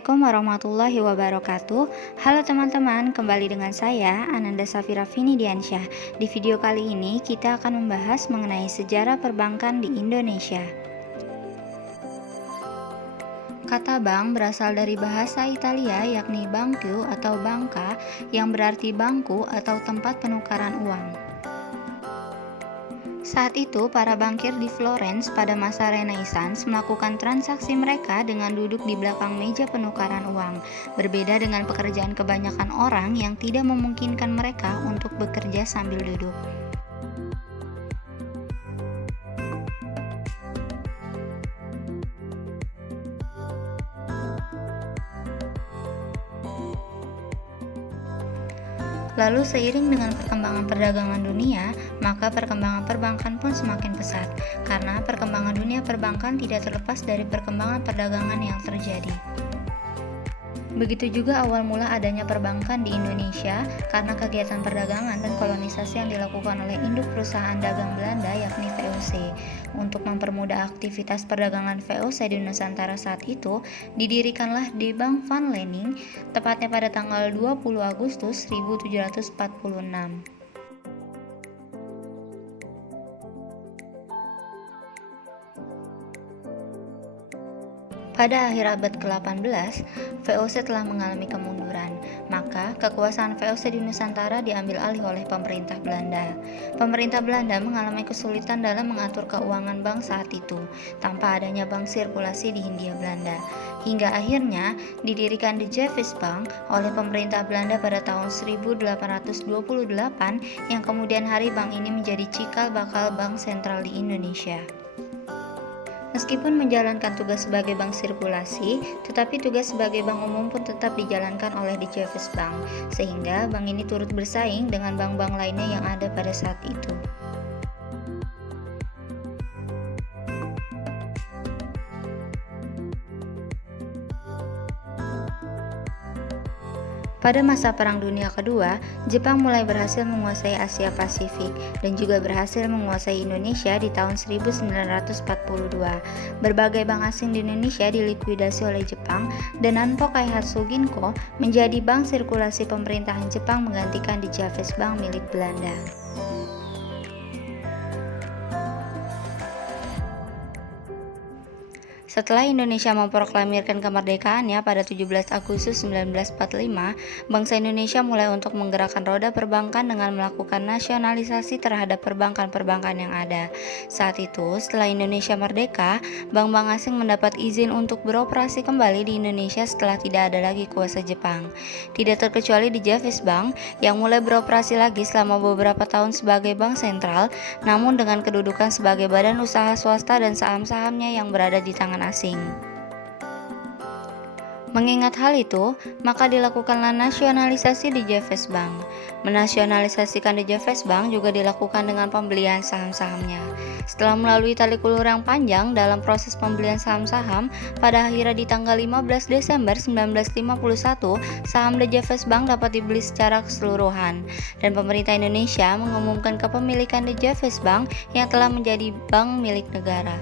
Assalamualaikum warahmatullahi wabarakatuh. Halo teman-teman, kembali dengan saya Ananda Safira Vini Diansyah. Di video kali ini kita akan membahas mengenai sejarah perbankan di Indonesia. Kata bank berasal dari bahasa Italia yakni banco atau banca yang berarti bangku atau tempat penukaran uang. Saat itu, para bankir di Florence pada masa Renaissance melakukan transaksi mereka dengan duduk di belakang meja penukaran uang, berbeda dengan pekerjaan kebanyakan orang yang tidak memungkinkan mereka untuk bekerja sambil duduk. Lalu seiring dengan perkembangan perdagangan dunia, maka perkembangan perbankan pun semakin pesat, karena perkembangan dunia perbankan tidak terlepas dari perkembangan perdagangan yang terjadi. Begitu juga awal mula adanya perbankan di Indonesia karena kegiatan perdagangan dan kolonisasi yang dilakukan oleh induk perusahaan dagang Belanda yakni VOC. Untuk mempermudah aktivitas perdagangan VOC di Nusantara saat itu, didirikanlah di Bank Van Lening, tepatnya pada tanggal 20 Agustus 1746. Pada akhir abad ke-18, VOC telah mengalami kemunduran, maka kekuasaan VOC di Nusantara diambil alih oleh pemerintah Belanda. Pemerintah Belanda mengalami kesulitan dalam mengatur keuangan bank saat itu, tanpa adanya bank sirkulasi di Hindia Belanda. Hingga akhirnya didirikan The Jeffes Bank oleh pemerintah Belanda pada tahun 1828 yang kemudian hari bank ini menjadi cikal bakal bank sentral di Indonesia. Meskipun menjalankan tugas sebagai bank sirkulasi, tetapi tugas sebagai bank umum pun tetap dijalankan oleh The Jeffes Bank, sehingga bank ini turut bersaing dengan bank-bank lainnya yang ada pada saat itu. Pada masa Perang Dunia Kedua, Jepang mulai berhasil menguasai Asia Pasifik dan juga berhasil menguasai Indonesia di tahun 1942. Berbagai bank asing di Indonesia dilikuidasi oleh Jepang dan Nanpo Kaihatsu Ginko menjadi bank sirkulasi pemerintahan Jepang menggantikan The Jeffes Bank milik Belanda. Setelah Indonesia memproklamirkan kemerdekaannya pada 17 Agustus 1945, bangsa Indonesia mulai untuk menggerakkan roda perbankan dengan melakukan nasionalisasi terhadap perbankan-perbankan yang ada. Saat itu, setelah Indonesia merdeka, bank-bank asing mendapat izin untuk beroperasi kembali di Indonesia setelah tidak ada lagi kuasa Jepang. Tidak terkecuali di Jeffes Bank yang mulai beroperasi lagi selama beberapa tahun sebagai bank sentral, namun dengan kedudukan sebagai badan usaha swasta dan saham-sahamnya yang berada di tangan asing. Mengingat hal itu, maka dilakukanlah nasionalisasi di Jeffes Bank. Menasionalisasikan di Jeffes Bank juga dilakukan dengan pembelian saham-sahamnya. Setelah melalui tali ulur yang panjang dalam proses pembelian saham-saham, pada akhirnya di tanggal 15 Desember 1951, saham The Jeffes Bank dapat dibeli secara keseluruhan, dan pemerintah Indonesia mengumumkan kepemilikan The Jeffes Bank yang telah menjadi bank milik negara.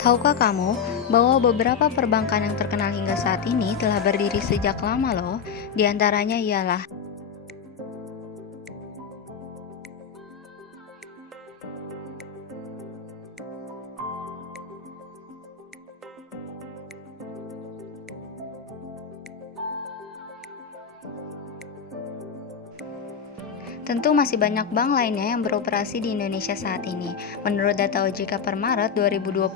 Tahukah kamu bahwa beberapa perbankan yang terkenal hingga saat ini telah berdiri sejak lama loh? Di antaranya ialah tentu masih banyak bank lainnya yang beroperasi di Indonesia saat ini. Menurut data OJK per Maret 2020,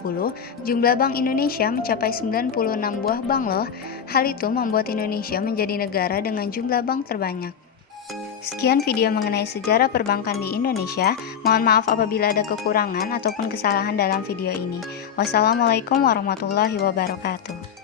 jumlah bank Indonesia mencapai 96 buah bank loh. Hal itu membuat Indonesia menjadi negara dengan jumlah bank terbanyak. Sekian video mengenai sejarah perbankan di Indonesia. Mohon maaf apabila ada kekurangan ataupun kesalahan dalam video ini. Wassalamualaikum warahmatullahi wabarakatuh.